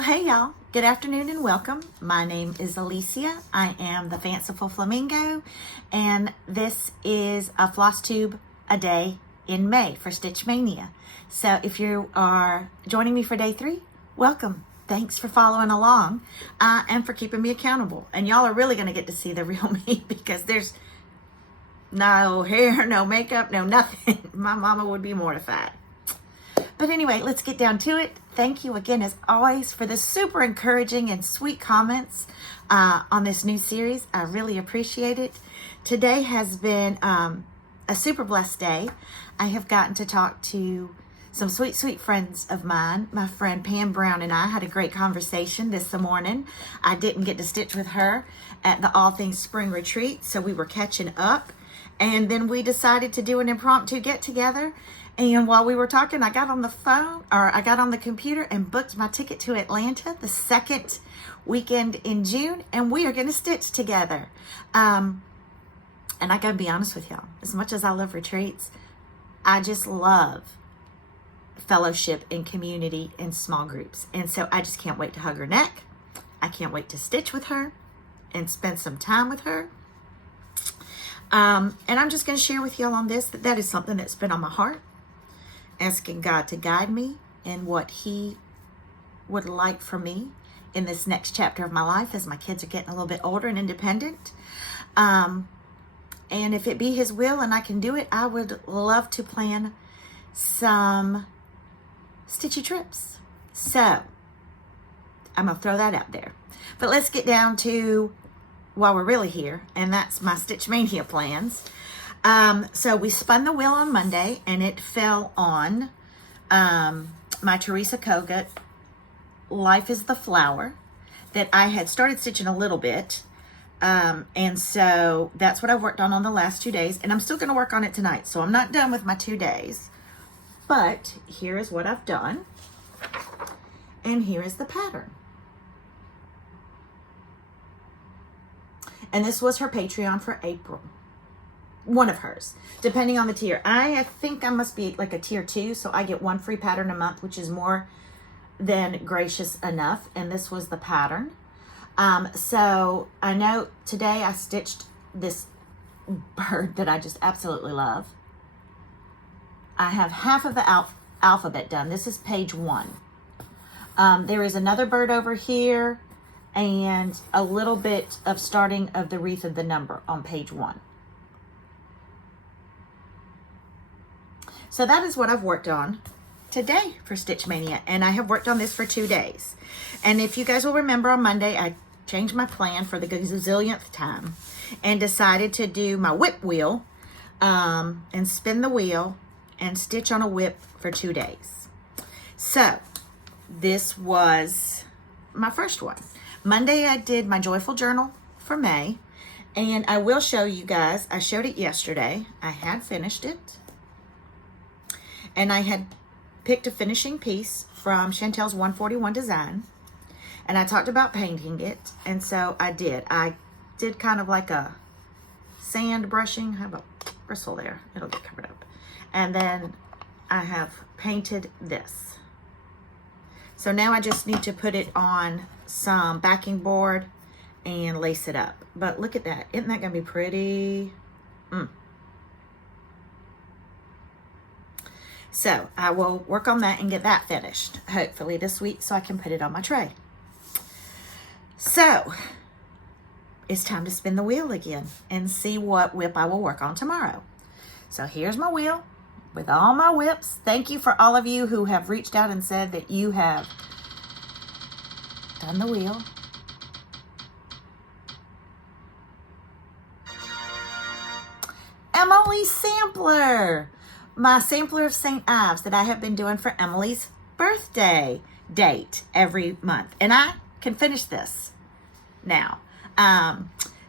Well, hey y'all. Good afternoon and welcome. My name is Alicia. I am the Fanciful Flamingo, and this is a Flosstube a day in May for Stitch Mania. So if you are joining me for day 3, welcome. Thanks for following along and for keeping me accountable. And y'all are really going to get to see the real me because there's no hair, no makeup, no nothing. My mama would be mortified. But anyway, let's get down to it. Thank you again, as always, for the super encouraging and sweet comments on this new series. I really appreciate it. Today has been a super blessed day. I have gotten to talk to some sweet, sweet friends of mine. My friend Pam Brown and I had a great conversation this morning. I didn't get to stitch with her at the All Things Spring Retreat, so we were catching up. And then we decided to do an impromptu get-together. And while we were talking, I got on the computer and booked my ticket to Atlanta the second weekend in June, and we are going to stitch together. And I got to be honest with y'all, as much as I love retreats, I just love fellowship and community in small groups. And so I just can't wait to hug her neck. I can't wait to stitch with her and spend some time with her. And I'm just going to share with y'all on this that is something that's been on my heart, asking God to guide me in what He would like for me in this next chapter of my life as my kids are getting a little bit older and independent. And if it be His will and I can do it, I would love to plan some stitchy trips. So I'm going to throw that out there. But let's get down to while we're really here, and that's my Stitch Mania plans. So we spun the wheel on Monday, and it fell on my Teresa Kogut, Life is the Flower, that I had started stitching a little bit. And so that's what I've worked on the last 2 days, and I'm still going to work on it tonight. So I'm not done with my 2 days, but here is what I've done, and here is the pattern. And this was her Patreon for April. One of hers, depending on the tier. I think I must be like a tier 2, so I get 1 free pattern a month, which is more than gracious enough. And this was the pattern. So I know today I stitched this bird that I just absolutely love. I have half of the alphabet done. This is page 1. There is another bird over here, and a little bit of starting of the wreath of the number on page 1. So that is what I've worked on today for Stitch Mania, and I have worked on this for 2 days. And if you guys will remember, on Monday I changed my plan for the gazillionth time and decided to do my whip wheel and spin the wheel and stitch on a whip for 2 days. So this was my first one. Monday I did my joyful journal for May, and I will show you guys. I showed it yesterday. I had finished it, and I had picked a finishing piece from Chantel's 141 design, and I talked about painting it, and so I did. I did kind of like a sand brushing. I have a bristle there. It'll get covered up. And then I have painted this. So now I just need to put it on some backing board and lace it up. But look at that. Isn't that going to be pretty? So I will work on that and get that finished, hopefully this week, so I can put it on my tray. So it's time to spin the wheel again and see what whip I will work on tomorrow. So here's my wheel with all my whips. Thank you for all of you who have reached out and said that you have done the wheel. Emily's sampler. My sampler of St. Ives that I have been doing for Emily's birthday date every month. And I can finish this now.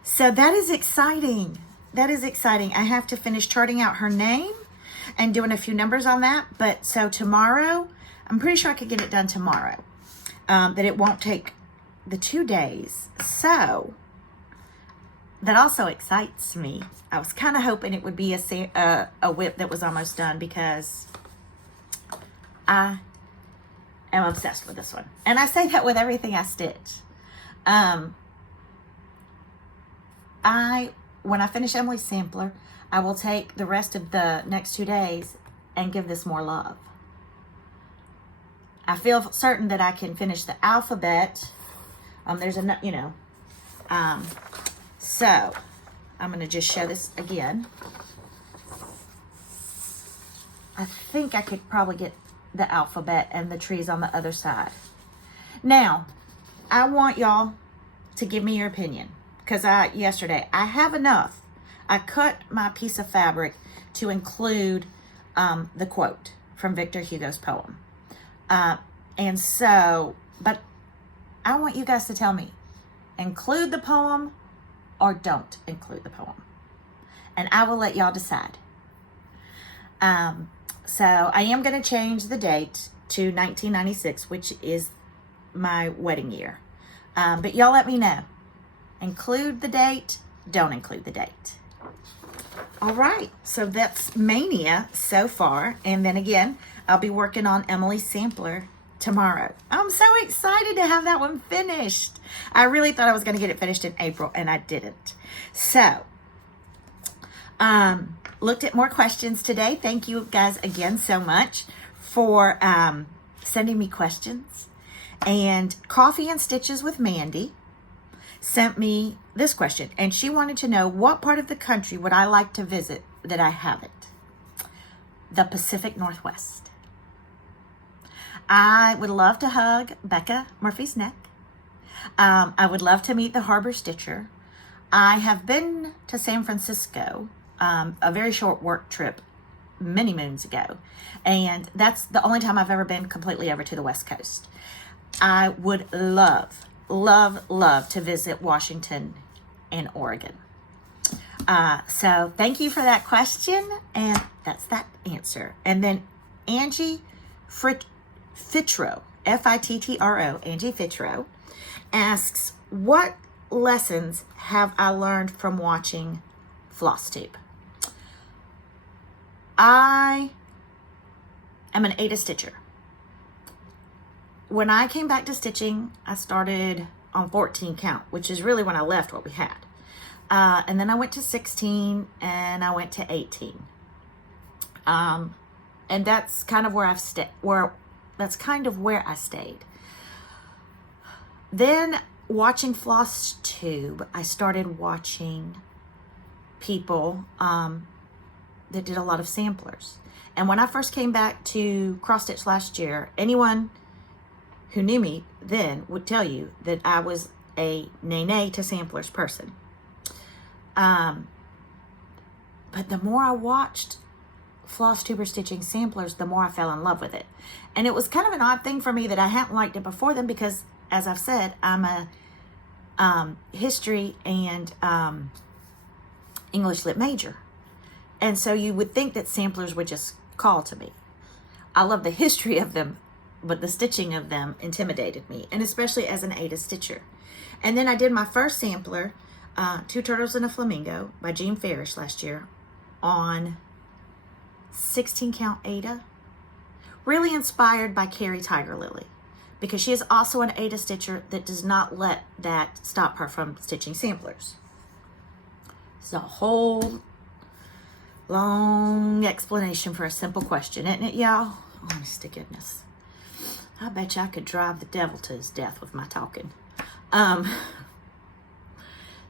So that is exciting. That is exciting. I have to finish charting out her name and doing a few numbers on that. But so tomorrow, I'm pretty sure I could get it done tomorrow. That it won't take the 2 days. So that also excites me. I was kind of hoping it would be a whip that was almost done, because I am obsessed with this one. And I say that with everything I stitch. When I finish Emily's sampler, I will take the rest of the next 2 days and give this more love. I feel certain that I can finish the alphabet. There's a, so I'm going to just show this again. I think I could probably get the alphabet and the trees on the other side. Now, I want y'all to give me your opinion, because yesterday I have enough. I cut my piece of fabric to include the quote from Victor Hugo's poem. And so, but I want you guys to tell me, include the poem or don't include the poem. And I will let y'all decide. So I am going to change the date to 1996, which is my wedding year. But y'all let me know. Include the date, don't include the date. All right, so that's Mania so far. And then again, I'll be working on Emily's sampler tomorrow. I'm so excited to have that one finished. I really thought I was going to get it finished in April, and I didn't. So, looked at more questions today. Thank you guys again so much for sending me questions. And Coffee and Stitches with Mandy sent me this question, and she wanted to know, what part of the country would I like to visit that I haven't? The Pacific Northwest. I would love to hug Becca Murphy's neck. I would love to meet the Harbor Stitcher. I have been to San Francisco, a very short work trip many moons ago, and that's the only time I've ever been completely over to the West Coast. I would love to visit Washington and Oregon. So thank you for that question, and that's that answer. And then Angie Fitro, F-I-T-T-R-O, Angie Fitro, asks, what lessons have I learned from watching Flosstube? I am an Ada stitcher. When I came back to stitching, I started on 14 count, which is really when I left what we had. And then I went to 16 and I went to 18. And that's kind of where I stayed. Then watching Flosstube, I started watching people that did a lot of samplers. And when I first came back to cross stitch last year, anyone who knew me then would tell you that I was a nay to samplers person. But the more I watched Flosstuber stitching samplers, the more I fell in love with it. And it was kind of an odd thing for me that I hadn't liked it before then, because, as I've said, I'm a history and English lit major. And so you would think that samplers would just call to me. I love the history of them, but the stitching of them intimidated me, and especially as an Ada stitcher. And then I did my first sampler, Two Turtles and a Flamingo by Jean Farish last year, on 16 count Ada, really inspired by Carrie Tiger Lily, because she is also an Ada stitcher that does not let that stop her from stitching samplers. It's a whole long explanation for a simple question, isn't it, y'all? Honest to goodness. I bet you I could drive the devil to his death with my talking.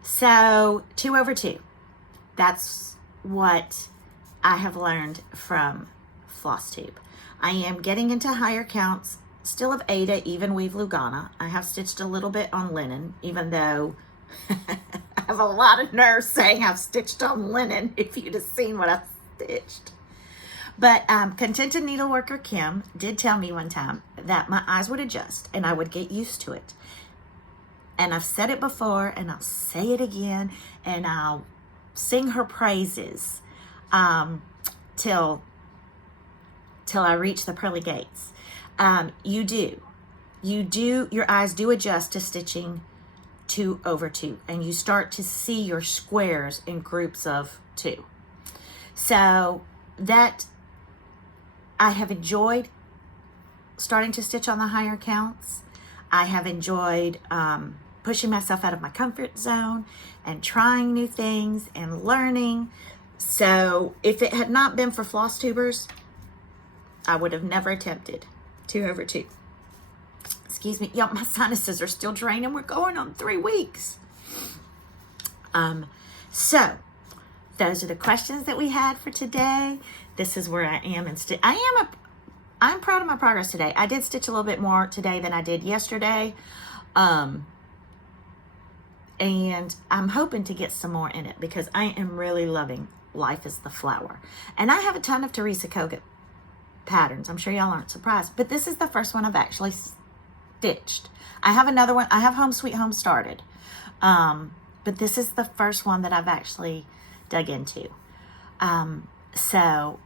So 2 over 2. That's what I have learned from Flosstube. I am getting into higher counts, still of Ada, even weave Lugana. I have stitched a little bit on linen, even though I have a lot of nerves saying I've stitched on linen, if you'd have seen what I stitched. But Contented Needleworker Kim did tell me one time that my eyes would adjust and I would get used to it. And I've said it before, and I'll say it again, and I'll sing her praises till I reach the pearly gates. Your eyes do adjust to stitching 2 over 2, and you start to see your squares in groups of 2. So that I have enjoyed starting to stitch on the higher counts. I have enjoyed pushing myself out of my comfort zone and trying new things and learning. So if it had not been for Flosstubers, I would have never attempted 2 over 2. Excuse me. Y'all, my sinuses are still draining. We're going on 3 weeks. So those are the questions that we had for today. This is where I am in stitch. I'm proud of my progress today. I did stitch a little bit more today than I did yesterday. And I'm hoping to get some more in it because I am really loving Life is the Flower. And I have a ton of Teresa Kogut patterns. I'm sure y'all aren't surprised, but this is the first one I've actually stitched. I have another one. I have Home Sweet Home started. But this is the first one that I've actually dug into. So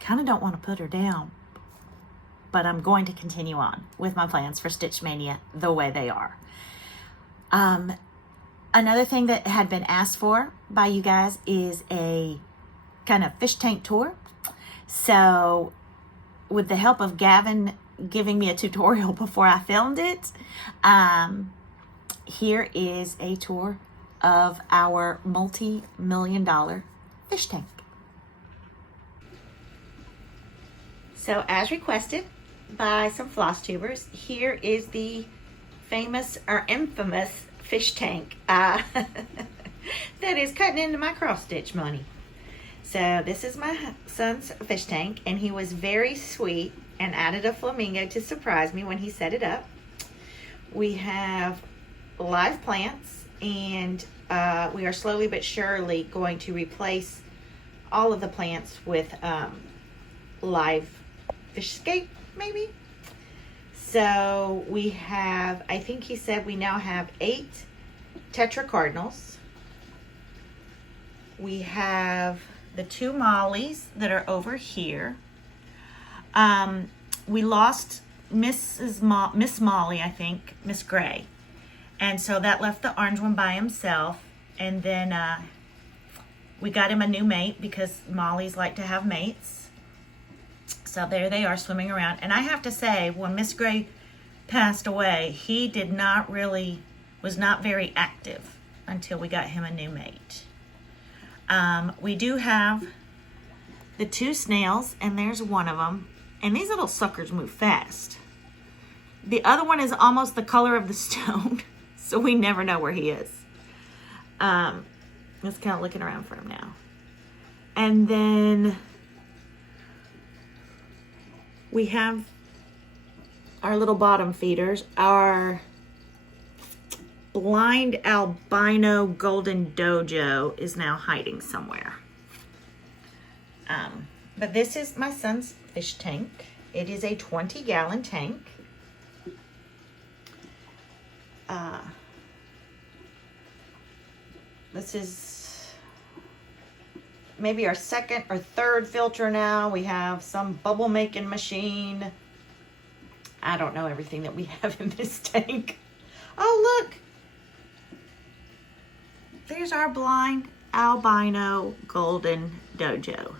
kind of don't want to put her down, but I'm going to continue on with my plans for Stitch Mania the way they are. Another thing that had been asked for by you guys is a kind of fish tank tour. So with the help of Gavin giving me a tutorial before I filmed it, here is a tour of our multi-million-dollar fish tank. So as requested by some Flosstubers, here is the famous or infamous fish tank that is cutting into my cross stitch money. So this is my son's fish tank, and he was very sweet and added a flamingo to surprise me when he set it up. We have live plants, and we are slowly but surely going to replace all of the plants with live fish scape, maybe. So we have, I think he said we now have 8 Tetra Cardinals. We have the 2 Mollies that are over here. We lost Miss Molly, I think, Miss Gray. And so that left the orange one by himself. And then we got him a new mate because Mollies like to have mates. So there they are swimming around. And I have to say, when Miss Gray passed away, he was not very active until we got him a new mate. We do have the 2 snails, and there's one of them. And these little suckers move fast. The other one is almost the color of the stone, so we never know where he is. Just kind of looking around for him now. And then we have our little bottom feeders. Our blind albino golden dojo is now hiding somewhere. But this is my son's fish tank. It is a 20-gallon tank. This is maybe our 2nd or 3rd filter now. We have some bubble making machine. I don't know everything that we have in this tank. Oh, look. There's our blind albino golden dojo.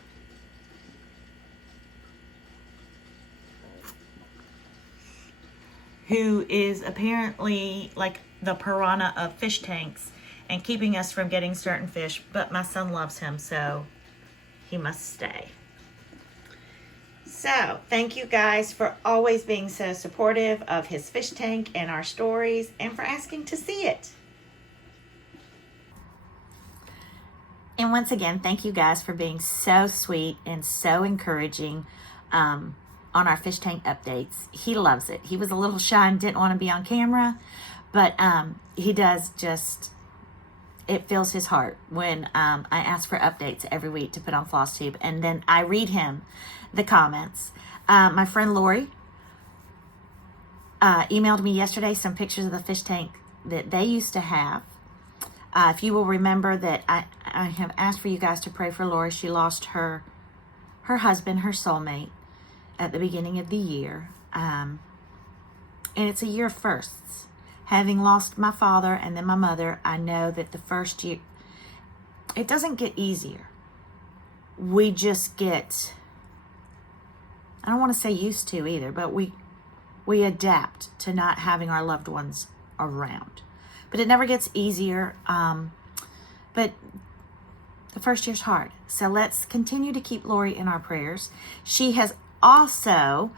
Who is apparently like the piranha of fish tanks and keeping us from getting certain fish, but my son loves him, so he must stay. So thank you guys for always being so supportive of his fish tank and our stories, and for asking to see it. And once again, thank you guys for being so sweet and so encouraging on our fish tank updates. He loves it. He was a little shy and didn't want to be on camera, but he does just, it fills his heart when I ask for updates every week to put on Flosstube, and then I read him the comments. My friend Lori emailed me yesterday some pictures of the fish tank that they used to have. If you will remember that I have asked for you guys to pray for Lori. She lost her husband, her soulmate, at the beginning of the year. And it's a year of firsts. Having lost my father and then my mother, I know that the first year, it doesn't get easier. We just get I don't want to say used to either, but we adapt to not having our loved ones around. But it never gets easier. But the first year's hard. So let's continue to keep Lori in our prayers. She has also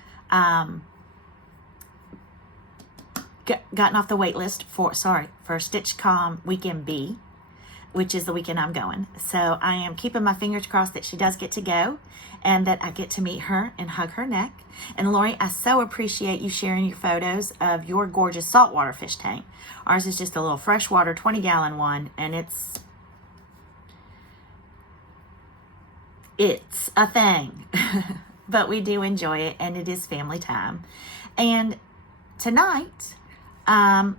gotten off the wait list for StitchCom Weekend B, which is the weekend I'm going. So I am keeping my fingers crossed that she does get to go and that I get to meet her and hug her neck. And Lori, I so appreciate you sharing your photos of your gorgeous saltwater fish tank. Ours is just a little freshwater 20-gallon one, and it's a thing. But we do enjoy it, and it is family time. And tonight, my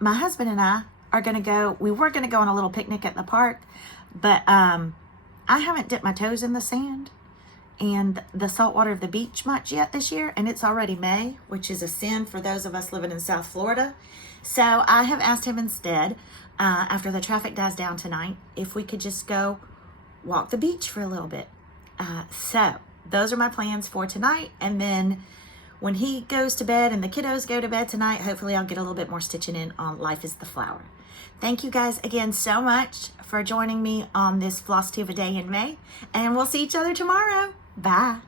husband and I are going to go, we were going to go on a little picnic at the park, but I haven't dipped my toes in the sand and the salt water of the beach much yet this year, and it's already May, which is a sin for those of us living in South Florida. So I have asked him instead, after the traffic dies down tonight, if we could just go walk the beach for a little bit. So those are my plans for tonight, and then when he goes to bed and the kiddos go to bed tonight, hopefully I'll get a little bit more stitching in on Life is the Flower. Thank you guys again so much for joining me on this Flosstube a day in May, and we'll see each other tomorrow. Bye.